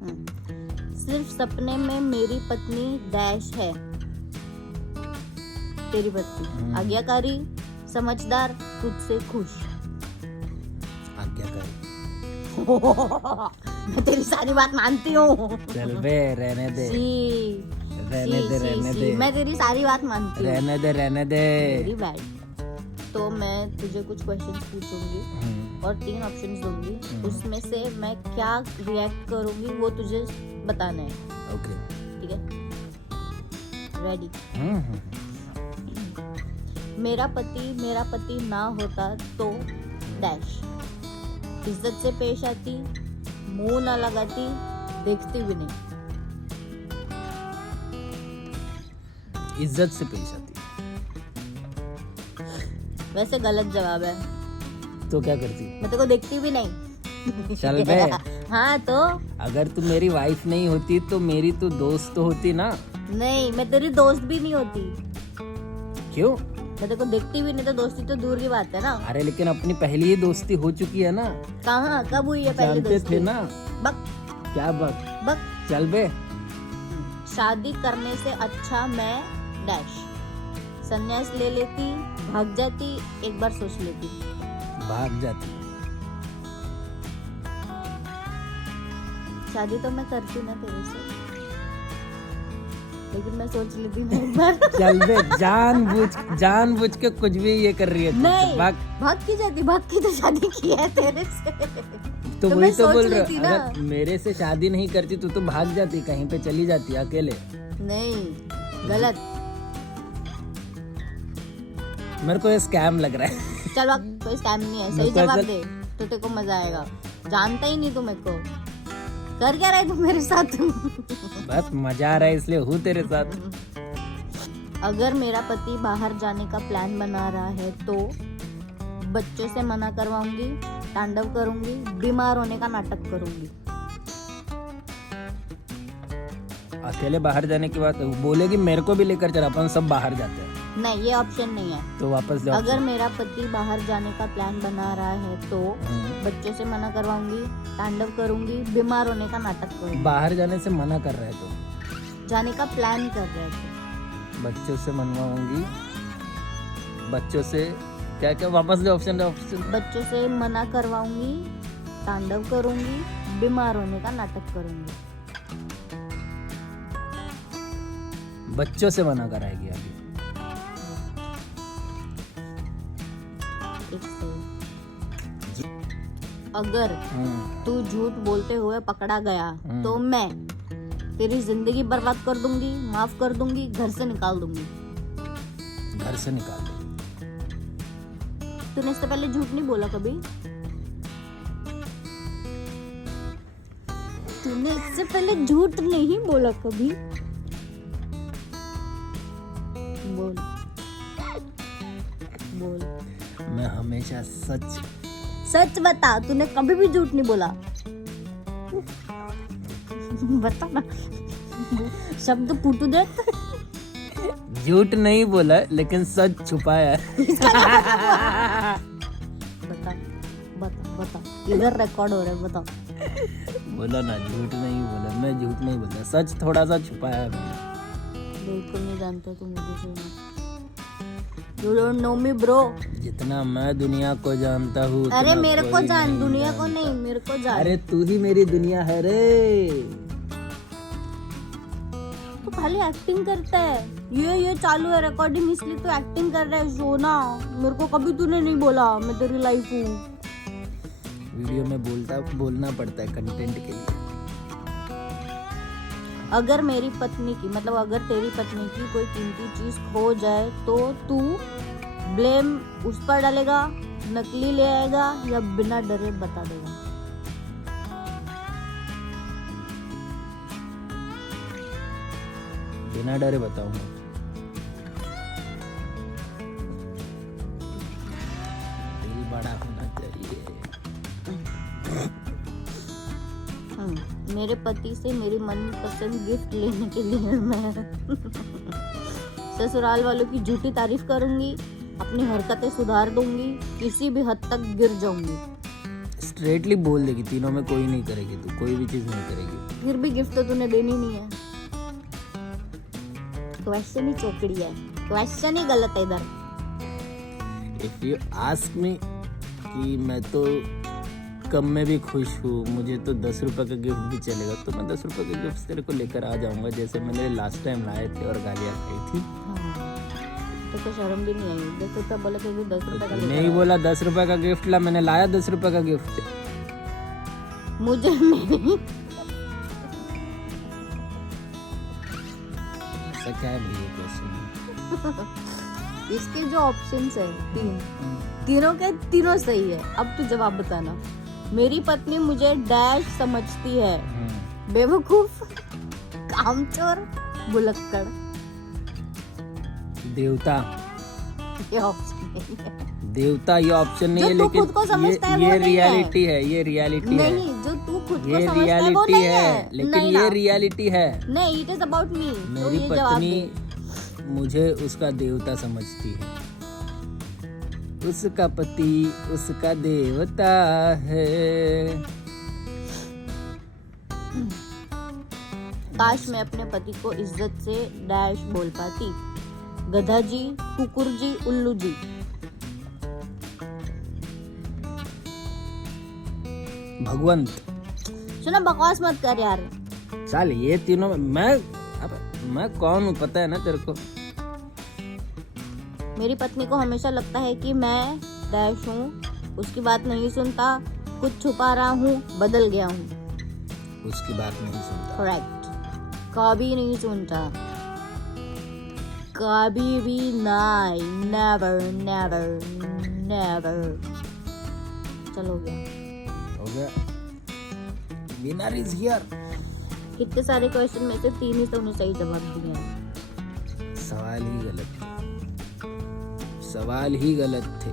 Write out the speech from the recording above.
सिर्फ सपने में मेरी पत्नी डैश है। तेरी पत्नी आज्ञाकारी, समझदार, तुझसे खुश। आज्ञाकारी। मैं तेरी सारी बात मानती हूँ। चल बे, रहने दे, रहने दे। मैं तेरी सारी बात मानती हूँ। रहने दे। Very bad. तो मैं तुझे कुछ क्वेश्चंस पूछूंगी और 3 ऑप्शंस दूंगी, उसमें से मैं क्या रिएक्ट करूंगी वो तुझे बताना है। ओके, ठीक है, रेडी? मेरा पति ना होता तो डैश। इज्जत से पेश आती, मुंह ना लगाती, देखती भी नहीं। इज्जत से पेश आती। वैसे गलत जवाब है। तो क्या करती? मैं तेरे को देखती भी नहीं। चल बे। हाँ तो अगर तू मेरी वाइफ नहीं होती तो मेरी तू दोस्त तो होती ना। नहीं, मैं तेरी दोस्त भी नहीं होती। क्यों? मैं तेरे को देखती भी नहीं तो दोस्ती तो दूर की बात है ना। अरे लेकिन अपनी पहली ही दोस्ती हो चुकी है ना। कहाँ, कब हुई है पहली जानते दोस्ती? थे ना। बक क्या बक? बक। चल बे। शादी करने से अच्छा मैं डैश। संन्यास ले लेती, भाग जाती, एक बार सोच लेती। भाग जाती। शादी तो मैं करती ना तेरे से, लेकिन मैं सोच लेती ना एक बार। चल बे, जानबूझ के कुछ भी ये कर रही है तू। नहीं, भाग भाग की तो शादी की है तेरे से। तो मैं वही तो सोच बोल लेती रहा, ना। अगर मेरे से शादी नहीं करती तो भाग जाती, कहीं पे चली जाती अकेले। नहीं, गलत। मेरे को ये स्कैम लग रहा है। चल अब कोई स्कैम नहीं है, सही मेरे को जवाब ऐसा- दे तो तेरे को मजा आएगा। जानता ही नहीं तू मेरे को, कर क्या रहा है तू मेरे साथ? बस मजा आ रहा है इसलिए हूँ तेरे साथ। अगर मेरा पति बाहर जाने का प्लान बना रहा है तो बच्चों से मना करवाऊंगी, तांडव करूंगी, बीमार होने का नाटक करूंगी। अकेले बाहर जाने की बात बोलेगी, मेरे को भी लेकर चल, अपन सब बाहर जाते हैं। नहीं, ये ऑप्शन नहीं है। तो वापस जाओ। अगर मेरा पति बाहर जाने का प्लान बना रहा है तो बच्चों से मना करवाऊंगी, तांडव करूंगी, बीमार होने का नाटक करूंगी। बाहर जाने से मना कर रहे हैं तो जाने का प्लान कर रहे थे। बच्चों से मनवाऊंगी, बच्चों से क्या क्या वापस दे ऑप्शन। बच्चों से मना करवाऊंगी, तांडव करूंगी, बीमार होने का नाटक करूंगी। बच्चों से मना कराएगी अभी। एक सही। अगर तू झूठ बोलते हुए पकड़ा गया तो मैं तेरी जिंदगी बर्बाद कर दूंगी, माफ कर दूंगी, घर से निकाल दूंगी। घर से निकाल दे। तूने इससे पहले झूठ नहीं बोला कभी? तूने इससे पहले झूठ नहीं बोला कभी? बोल बोल, मैं हमेशा सच बता, तूने कभी भी झूठ नहीं बोला। बता ना, शब्द फूटू दे। झूठ नहीं बोला लेकिन सच छुपाया है। बता बता बता, इधर रिकॉर्ड हो रहा है, बता। बोला ना, झूठ नहीं बोला, मैं झूठ नहीं बोला, सच थोड़ा सा छुपाया है मैंने। बिल्कुल नहीं जानता तू मुझे। You don't know me bro। जितना मैं दुनिया को जानता हूँ अरे उतना मेरे को कोई जान, नहीं दुनिया को जानता। नहीं, मेरे को जान। अरे तू ही मेरी दुनिया है रे। तू खाली एक्टिंग करता है। ये चालू है रिकॉर्डिंग, इसलिए तू एक्टिंग कर रहा है। सोना, मेरे को कभी तूने नहीं बोला मैं तेरी लाइफ हूँ। वीडियो में बोलना पड़ता है कंटेंट के लिए। अगर मेरी पत्नी की, मतलब अगर तेरी पत्नी की कोई कीमती चीज खो जाए तो तू ब्लेम उस पर डालेगा, नकली ले आएगा या बिना डरे बता देगा? बिना डरे बताऊंगा। दिल बड़ा होना चाहिए। मेरे पति से मेरी मनपसंद गिफ्ट लेने के लिए मैं ससुराल वालों की झूठी तारीफ करूंगी, अपनी हरकतें सुधार दूंगी, किसी भी हद तक गिर जाऊंगी। स्ट्रेटली बोल देगी तीनों में कोई नहीं करेगी, तू कोई भी चीज नहीं करेगी। फिर भी गिफ्ट तो तूने देनी नहीं है। क्वेश्चन ही चौकड़ी है, क्वेश्चन ही गलत है इधर। इफ यू आस्क मी कि मैं तो कम में भी खुश हूँ, मुझे तो 10 रुपए का गिफ्ट भी चलेगा, तो मैं 10 रुपए का गिफ्ट तेरे को लेकर आ जाऊंगा, जैसे मैंने लास्ट टाइम लाए थे और गालियाँ खाई थी। तो शर्म भी नहीं आई? 10 रुपया बोला तो 10 रुपए का नहीं बोला 10 रुपए का गिफ्ट ला, मैंने लाया 10 रुपए का गिफ्ट। मुझे नहीं। ऐसा क्या है भैया क्वेश्चन? इसके जो ऑप्शंस है तीनों के तीनों सही है। अब तू जवाब बताना। मेरी पत्नी मुझे डैश समझती है, बेवकूफ, कामचोर, भुलक्कड़। देवता। ये ऑप्शन नहीं है। देवता ये ऑप्शन नहीं जो है, तू लेकिन खुद को समझता है वो ये नहीं है। रियलिटी है, ये रियलिटी है। नहीं, जो तू खुद को ये समझता है वो रियलिटी नहीं है, है। लेकिन नहीं ये ना। रियलिटी है। नहीं, इट इज अबाउट मी। तो मेरी ये जवाब पत्नी दे। मुझे उसका देवता समझती है, उसका पति उसका देवता है। काश मैं अपने पति को इज्जत से डैश बोल पाती। गधा जी, कुकुर जी, उल्लू जी। भगवंत। सुना, बकवास मत कर यार। चल ये तीनों मैं कौन हूँ पता है ना तेरे को? मेरी पत्नी को हमेशा लगता है कि मैं डैश हूँ, उसकी बात नहीं सुनता, कुछ छुपा रहा हूँ, बदल गया हूँ। उसकी बात नहीं सुनता। करेक्ट, कभी नहीं सुनता, कभी भी नहीं, नेवर नेवर नेवर। चलो हो गया। Winner is here. कितने सारे क्वेश्चन में से 3 ही तो उन्हें सही जवाब दिए हैं। सवाल ही गलत थे, सवाल ही गलत थे।